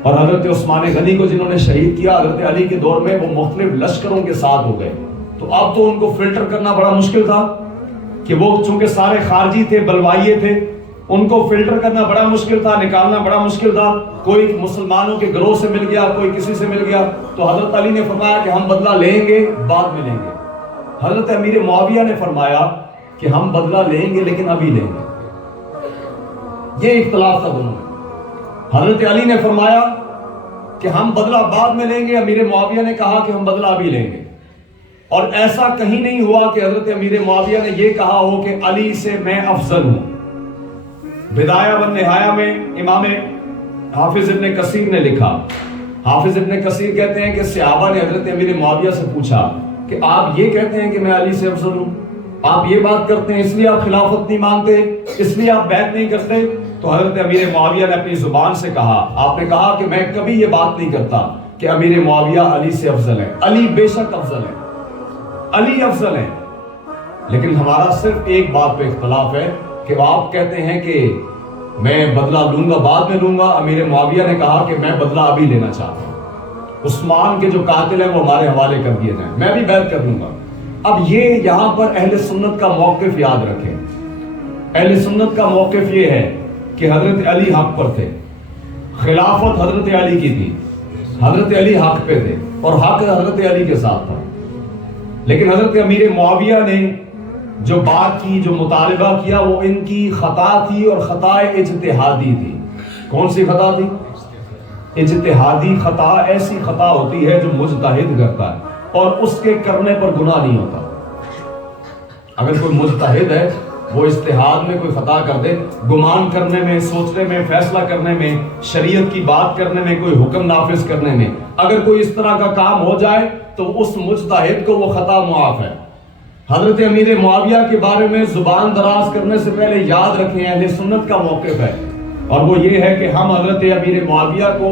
اور حضرت عثمان غنی کو جنہوں نے شہید کیا حضرت علی کے دور میں وہ مختلف لشکروں کے ساتھ ہو گئے، تو اب تو ان کو فلٹر کرنا بڑا مشکل تھا کہ وہ چونکہ سارے خارجی تھے، بلوائیے تھے، ان کو فلٹر کرنا بڑا مشکل تھا، نکالنا بڑا مشکل تھا، کوئی مسلمانوں کے گروہ سے مل گیا، کوئی کسی سے مل گیا، تو حضرت علی نے فرمایا کہ ہم بدلہ لیں گے، بعد میں لیں گے۔ حضرت امیر معاویہ نے فرمایا کہ ہم بدلہ لیں گے لیکن ابھی لیں گے۔ یہ اختلاف تھا دونوں میں۔ حضرت علی نے فرمایا کہ ہم بدلہ بعد میں لیں گے، امیر معاویہ نے کہا کہ ہم بدلہ ابھی لیں گے۔ اور ایسا کہیں نہیں ہوا کہ حضرت امیر معاویہ نے یہ کہا ہو کہ علی سے میں افضل ہوں۔ بدایہ و نہایہ میں امام حافظ ابن کثیر نے لکھا، حافظ ابن کثیر کہتے ہیں کہ صحابہ نے حضرت امیر معاویہ سے پوچھا کہ آپ یہ کہتے ہیں کہ میں علی سے افضل ہوں، آپ یہ بات کرتے ہیں، اس لیے آپ خلافت نہیں مانتے، اس لیے آپ بیعت نہیں کرتے؟ تو حضرت امیر معاویہ نے اپنی زبان سے کہا، آپ نے کہا کہ میں کبھی یہ بات نہیں کرتا کہ امیر معاویہ علی سے افضل ہے، علی بے شک افضل ہے، علی افضل ہے، لیکن ہمارا صرف ایک بات پہ اختلاف ہے کہ آپ کہتے ہیں کہ میں بدلہ لوں گا، بعد میں لوں گا، امیر معاویہ نے کہا کہ میں بدلہ ابھی لینا چاہتا ہوں، عثمان کے جو قاتل ہیں وہ ہمارے حوالے کر دیے جائیں، میں بھی بیعت کر لوں گا۔ اب یہ یہاں پر اہل سنت کا موقف یاد رکھیں، اہل سنت کا موقف یہ ہے کہ حضرت علی حق پر تھے، خلافت حضرت علی کی تھی، حضرت علی حق پہ تھے اور حق حضرت علی کے ساتھ تھا، لیکن حضرت امیر معاویہ نے جو بات کی، جو مطالبہ کیا، وہ ان کی خطا تھی اور خطا اجتہادی تھی۔ کون سی خطا تھی؟ اجتہادی خطا ایسی خطا ہوتی ہے جو مجتہد کرتا ہے اور اس کے کرنے پر گناہ نہیں ہوتا۔ اگر کوئی مجتہد ہے، وہ اجتہاد میں کوئی خطا کر دے، گمان کرنے میں، سوچنے میں، فیصلہ کرنے میں، شریعت کی بات کرنے میں، کوئی حکم نافذ کرنے میں، اگر کوئی اس طرح کا کام ہو جائے تو اس مجتہد کو وہ خطا معاف ہے۔ حضرت امیر معاویہ کے بارے میں زبان دراز کرنے سے پہلے یاد رکھیں اہل سنت کا موقف ہے، اور وہ یہ ہے کہ ہم حضرت امیر معاویہ کو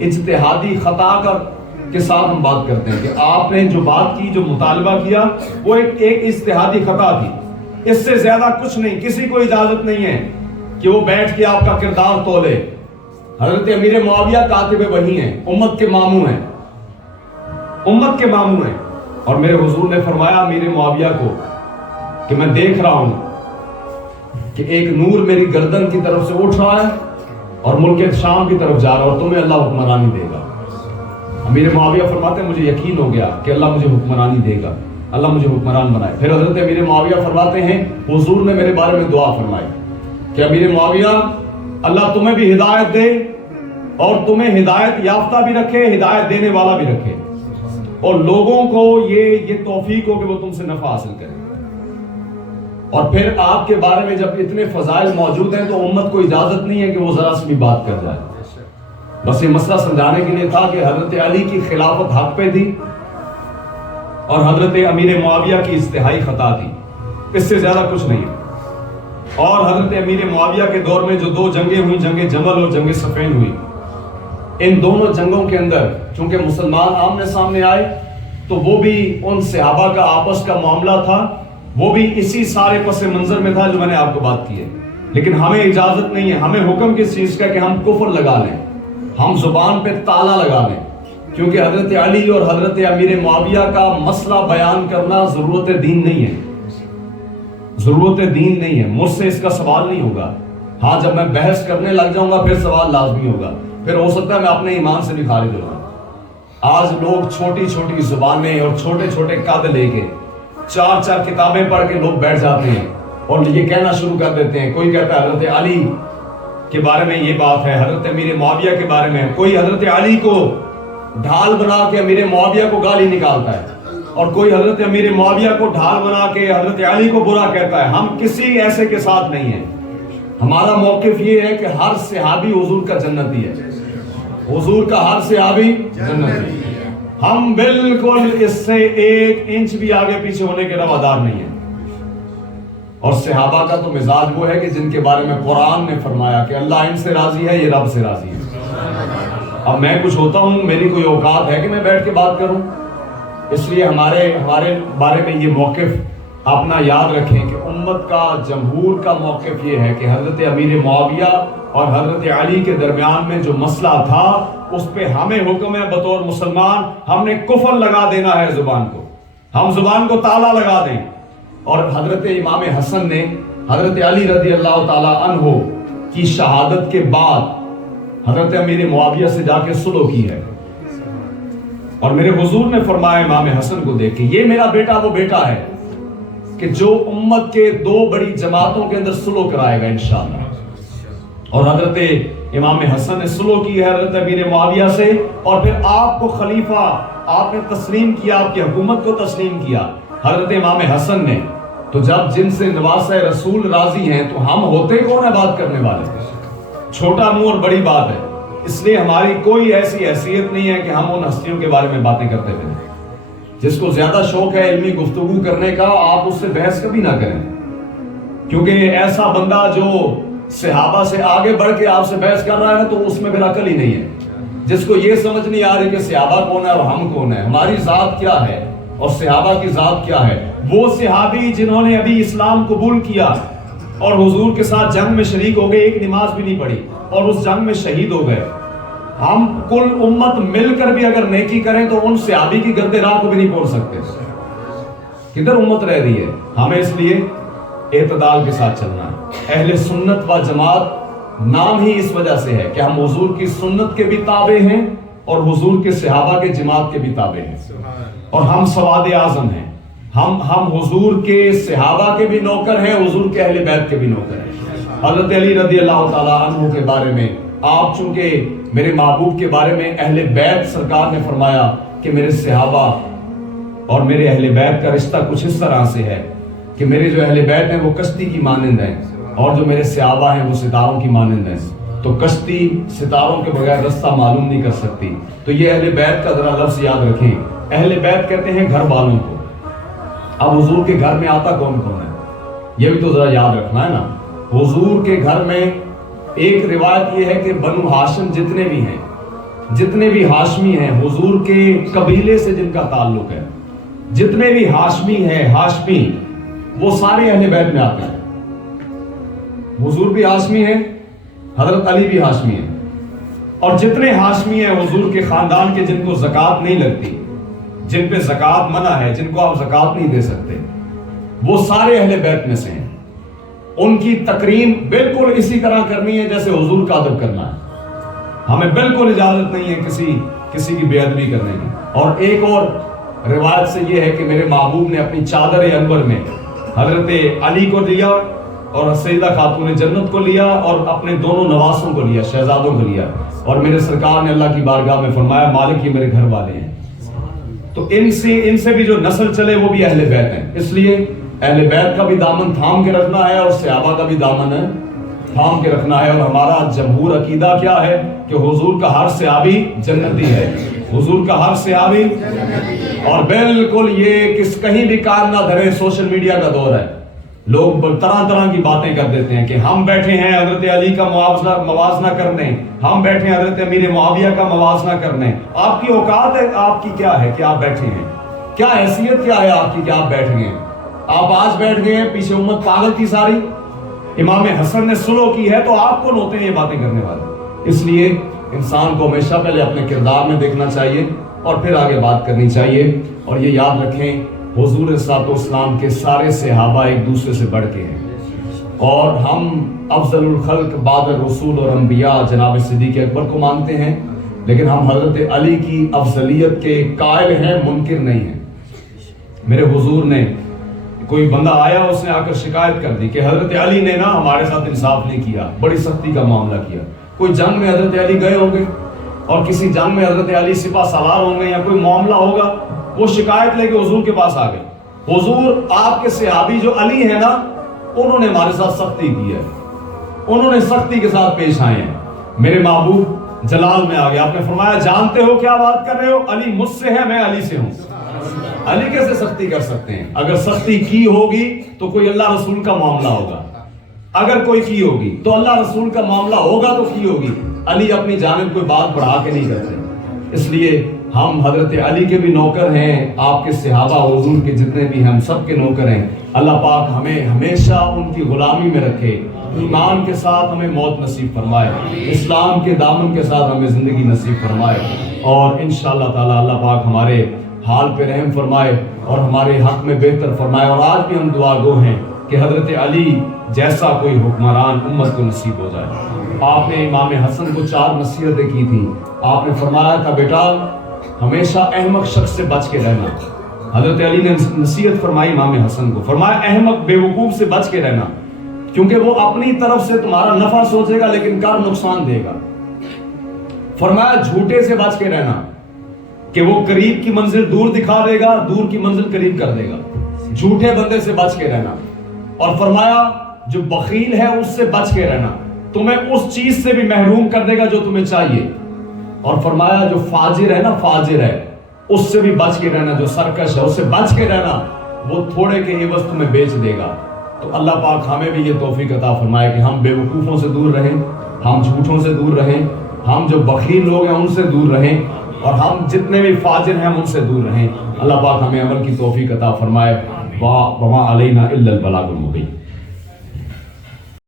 اجتہادی خطا کے ساتھ ہم بات کرتے ہیں کہ آپ نے جو بات کی، جو مطالبہ کیا، وہ ایک اجتہادی خطا تھی، اس سے زیادہ کچھ نہیں۔ کسی کو اجازت نہیں ہے کہ وہ بیٹھ کے آپ کا کردار تولے۔ حضرت امیر معاویہ کاتب وحی ہیں، امت کے ماموں ہیں، امت کے ماموں ہیں، اور میرے حضور نے فرمایا امیر معاویہ کو کہ میں دیکھ رہا ہوں کہ ایک نور میری گردن کی طرف سے اٹھ رہا ہے اور ملک شام کی طرف جا رہا ہے اور تمہیں اللہ حکمرانی دے گا۔ امیر معاویہ فرماتے ہیں مجھے یقین ہو گیا کہ اللہ مجھے حکمرانی دے گا، اللہ مجھے حکمران بنائے۔ پھر حضرت امیر معاویہ فرماتے ہیں حضور نے میرے بارے میں دعا فرمائی کہ امیر معاویہ اللہ تمہیں بھی ہدایت دے اور تمہیں ہدایت یافتہ بھی رکھے، ہدایت دینے والا بھی رکھے، اور لوگوں کو یہ توفیق ہو کہ وہ تم سے نفع حاصل کریں۔ اور پھر آپ کے بارے میں جب اتنے فضائل موجود ہیں تو امت کو اجازت نہیں ہے کہ وہ ذرا سی بھی بات کر جائے۔ بس یہ مسئلہ سمجھانے کے لیے تھا کہ حضرت علی کی خلافت حق پہ تھی اور حضرت امیر معاویہ کی اجتہادی خطا تھی، اس سے زیادہ کچھ نہیں ہے۔ اور حضرت امیر معاویہ کے دور میں جو دو جنگیں ہوئی، جنگ جمل اور جنگ صفین ہوئی، ان دونوں جنگوں کے اندر چونکہ مسلمان آمنے سامنے آئے تو وہ بھی ان صحابہ کا آپس کا معاملہ تھا، وہ بھی اسی سارے پس منظر میں تھا جو میں نے آپ کو بات کی ہے، لیکن ہمیں اجازت نہیں ہے، ہمیں حکم کس چیز کا کہ ہم کفر لگا لیں، ہم زبان پہ تالا لگا لیں، کیونکہ حضرت علی اور حضرت امیر معاویہ کا مسئلہ بیان کرنا ضرورت دین نہیں ہے، ضرورت دین نہیں ہے، مجھ سے اس کا سوال نہیں ہوگا۔ ہاں جب میں بحث کرنے لگ جاؤں گا پھر سوال لازمی ہوگا، پھر ہو سکتا ہے میں اپنے ایمان سے بھی خارج ہو جاؤں۔ آج لوگ چھوٹی چھوٹی زبانیں اور چھوٹے چھوٹے قد لے کے 4 کتابیں پڑھ کے لوگ بیٹھ جاتے ہیں اور یہ کہنا شروع کر دیتے ہیں، کوئی کہتا ہے حضرت علی کے بارے میں یہ بات ہے، حضرت امیر معاویہ کے بارے میں، کوئی حضرت علی کو ڈھال بنا کے امیر معاویہ کو گالی نکالتا ہے اور کوئی حضرت امیر معاویہ کو ڈھال بنا کے حضرت علی کو برا کہتا ہے۔ ہم کسی ایسے کے ساتھ نہیں ہیں، ہمارا موقف یہ ہے کہ ہر صحابی حضور کا جنتی ہے، حضور کا ہر صحابی جنتی ہے، ہم بالکل اس سے 1 انچ بھی آگے پیچھے ہونے کے روادار نہیں ہیں۔ اور صحابہ کا تو مزاج وہ ہے کہ جن کے بارے میں قرآن نے فرمایا کہ اللہ ان سے راضی ہے، یہ رب سے راضی ہے۔ اب میں کچھ ہوتا ہوں، میری کوئی اوقات ہے کہ میں بیٹھ کے بات کروں؟ اس لیے ہمارے بارے میں یہ موقف اپنا یاد رکھیں کہ امت کا، جمہور کا موقف یہ ہے کہ حضرت امیر معاویہ اور حضرت علی کے درمیان میں جو مسئلہ تھا اس پہ ہمیں حکم ہے بطور مسلمان، ہم نے کفر لگا دینا ہے زبان کو، ہم زبان کو تالا لگا دیں۔ اور حضرت امام حسن نے حضرت علی رضی اللہ تعالی عنہ کی شہادت کے بعد حضرت امیر معاویہ سے جا کے صلح کی ہے، اور میرے حضور نے فرمایا امام حسن کو دیکھ کے یہ میرا بیٹا وہ بیٹا ہے کہ جو امت کے 2 بڑی جماعتوں کے اندر صلح کرائے گا انشاءاللہ۔ اور حضرت امام حسن نے صلح کی ہے حضرت امیر معاویہ سے، اور پھر آپ کو خلیفہ، آپ نے تسلیم کیا, آپ کی حکومت کو تسلیم کیا. حضرت امام حسن نے تو جب جن سے نواسہ رسول راضی ہیں تو ہم ہوتے کون ہیں بات کرنے والے؟ چھوٹا منہ اور بڑی بات ہے. اس لیے ہماری کوئی ایسی حیثیت نہیں ہے کہ ہم ان ہستیوں کے بارے میں باتیں کرتے رہیں. جس کو زیادہ شوق ہے علمی گفتگو کرنے کا, آپ اس سے بحث کبھی نہ کریں, کیونکہ ایسا بندہ جو صحابہ سے آگے بڑھ کے آپ سے بحث کر رہا ہے تو اس میں پھر عقل ہی نہیں ہے. جس کو یہ سمجھ نہیں آ رہی کہ صحابہ کون ہے اور ہم کون ہیں, ہماری ذات کیا ہے اور صحابہ کی ذات کیا ہے. وہ صحابی جنہوں نے ابھی اسلام قبول کیا اور حضور کے ساتھ جنگ میں شریک ہو گئے, ایک نماز بھی نہیں پڑھی اور اس جنگ میں شہید ہو گئے. ہم کل امت مل کر بھی اگر نیکی کریں تو ان صحابی کی گرد راہ کو بھی نہیں پہنچ سکتے. کدھر امت رہ رہی ہے؟ ہمیں اس لیے اعتدال کے ساتھ چلنا ہے. اہل سنت و جماعت نام ہی اس وجہ سے ہے کہ ہم حضور کی سنت کے بھی تابع ہیں اور حضور کے صحابہ کے جماعت کے بھی تابع ہیں, اور ہم سواد اعظم ہیں. ہم حضور کے صحابہ کے بھی نوکر ہیں, حضور کے اہل بیت کے بھی نوکر ہیں. حضرت علی رضی اللہ تعالیٰ عنہ کے بارے میں آپ چونکہ میرے محبوب کے بارے میں اہل بیت سرکار نے فرمایا کہ میرے صحابہ اور میرے اہل بیت کا رشتہ کچھ اس طرح سے ہے کہ میرے جو اہل بیت ہیں وہ کشتی کی مانند ہیں اور جو میرے صحابہ ہیں وہ ستاروں کی مانند ہیں. تو کشتی ستاروں کے بغیر رستہ معلوم نہیں کر سکتی. تو یہ اہل بیت کا ذرا لفظ یاد رکھیں. اہل بیت کہتے ہیں گھر والوں کو. اب حضور کے گھر میں آتا کون کون ہے یہ بھی تو ذرا یاد رکھنا ہے نا. حضور کے گھر میں ایک روایت یہ ہے کہ بنو ہاشم جتنے بھی ہاشمی ہیں, حضور کے قبیلے سے جن کا تعلق ہے, جتنے بھی ہاشمی ہیں, ہاشمی وہ سارے اہل بیت میں آتے ہیں. حضور بھی ہاشمی ہیں, حضرت علی بھی ہاشمی ہیں, اور جتنے ہاشمی ہیں حضور کے خاندان کے جن کو زکوٰۃ نہیں لگتی, جن پہ زکوٰۃ منع ہے, جن کو آپ زکوٰۃ نہیں دے سکتے, وہ سارے اہل بیت میں سے ہیں. ان کی تکریم بالکل اسی طرح کرنی ہے جیسے حضور کا ادب کرنا ہے. ہمیں بالکل اجازت نہیں ہے کسی کی بے ادبی کرنے کی. اور ایک اور روایت سے یہ ہے کہ میرے محبوب نے اپنی چادر انور میں حضرت علی کو لیا اور سیدہ خاتون جنت کو لیا اور اپنے دونوں نواسوں کو لیا, شہزادوں کو لیا, اور میرے سرکار نے اللہ کی بارگاہ میں فرمایا مالک یہ میرے گھر والے ہیں. تو ان سے بھی جو نسل چلے وہ بھی اہل بیت ہیں. اس لیے اہل بیت کا بھی دامن تھام کے رکھنا ہے اور صحابہ کا بھی دامن ہے تھام کے رکھنا ہے. اور ہمارا جمہور عقیدہ کیا ہے کہ حضور کا ہر صحابی جنتی ہے, حضور کا ہر صحابی. اور بالکل یہ کہیں بھی کام نہ دھرے. سوشل میڈیا کا دور ہے, لوگ طرح طرح کی باتیں کر دیتے ہیں کہ ہم بیٹھے ہیں حضرت علی کا موازنہ کرنے, ہم بیٹھے ہیں حضرت امیر معاویہ کا موازنہ کرنے. آپ کی اوقات ہے, آپ کی کیا ہے کہ آپ بیٹھے ہیں؟ کیا حیثیت کیا ہے آپ کی کہ آپ بیٹھ گئے؟ آپ آج بیٹھ گئے ہیں, پیچھے امت پاگل کی ساری. امام حسن نے سلو کی ہے تو آپ کون ہوتے ہیں یہ باتیں کرنے والے؟ اس لیے انسان کو ہمیشہ پہلے اپنے کردار میں دیکھنا چاہیے اور پھر آگے بات کرنی چاہیے. اور یہ یاد رکھیں حضور صلی اللہ علیہ وسلم کے سارے صحابہ ایک دوسرے سے بڑھ کے ہیں, اور ہم افضل الخلق بعد الرسول اور انبیاء جناب صدیق اکبر کو مانتے ہیں, لیکن ہم حضرت علی کی افضلیت کے قائل ہیں, منکر نہیں ہیں. میرے حضور نے, کوئی بندہ آیا اس نے آ کر شکایت کر دی کہ حضرت علی نے نا ہمارے ساتھ انصاف نہیں کیا, بڑی سختی کا معاملہ کیا. کوئی جنگ میں حضرت علی گئے ہوں گے اور کسی جنگ میں حضرت علی سپہ سالار ہوں گے یا کوئی معاملہ ہوگا, وہ شکایت لے کے حضور کے پاس آ گئے. حضور آپ کے صحابی جو علی ہیں نا انہوں نے ہمارے ساتھ سختی کی ہے, انہوں نے سختی کے ساتھ پیش آئے ہیں. میرے محبوب جلال میں آ گیا, آپ نے فرمایا جانتے ہو کیا بات کر رہے ہو, علی مجھ سے ہے, میں علی سے ہوں. علی کیسے سختی کر سکتے ہیں؟ اگر سختی کی ہوگی تو کوئی اللہ رسول کا معاملہ ہوگا, اگر کوئی کی ہوگی تو اللہ رسول کا معاملہ ہوگا تو کی ہوگی. علی اپنی جانب کوئی بات بڑھا کے نہیں کرتے. اس لیے ہم حضرت علی کے بھی نوکر ہیں, آپ کے صحابہ حضور کے جتنے بھی ہیں ہم سب کے نوکر ہیں. اللہ پاک ہمیں ہمیشہ ان کی غلامی میں رکھے, ایمان کے ساتھ ہمیں موت نصیب فرمائے, اسلام کے دامن کے ساتھ ہمیں زندگی نصیب فرمائے, اور انشاءاللہ تعالی اللہ پاک ہمارے حال پہ رحم فرمائے اور ہمارے حق میں بہتر فرمائے. اور آج بھی ہم دعا گو ہیں کہ حضرت علی جیسا کوئی حکمران امت کو نصیب ہو جائے. آپ نے امام حسن کو 4 نصیحتیں کی تھیں. آپ نے فرمایا تھا بیٹا ہمیشہ احمق شخص سے بچ کے رہنا. حضرت علی نے نصیحت فرمائی امام حسن کو, فرمایا احمق بے وقوف سے بچ کے رہنا, کیونکہ وہ اپنی طرف سے تمہارا نفع سوچے گا لیکن کر نقصان دے گا. فرمایا جھوٹے سے بچ کے رہنا, کہ وہ قریب کی منزل دور دکھا دے گا، دور کی منزل قریب کر دے گا. جھوٹے بندے سے بچ کے رہنا. اور فرمایا جو بخیل ہے اس سے بچ کے رہنا، تمہیں اس چیز سے بھی محروم کر دے گا جو تمہیں چاہیے. اور فرمایا جو فاجر ہے نا، فاجر ہے، اس سے بھی بچ کے رہنا، جو سرکش ہے اس سے بچ کے رہنا، وہ تھوڑے کے عوض تمہیں بیچ دے گا. تو اللہ پاک ہمیں بھی یہ توفیق عطا فرمائے کہ ہم بے وقوفوں سے دور رہیں، ہم جھوٹوں سے دور رہیں، ہم جو بخیل لوگ ہیں ان سے دور رہیں، اور ہم جتنے بھی فاجر ہیں ان سے دور رہیں. اللہ پاک ہمیں عمل کی توفیق عطا فرمائے. وما علینا الا البلاغ المبین.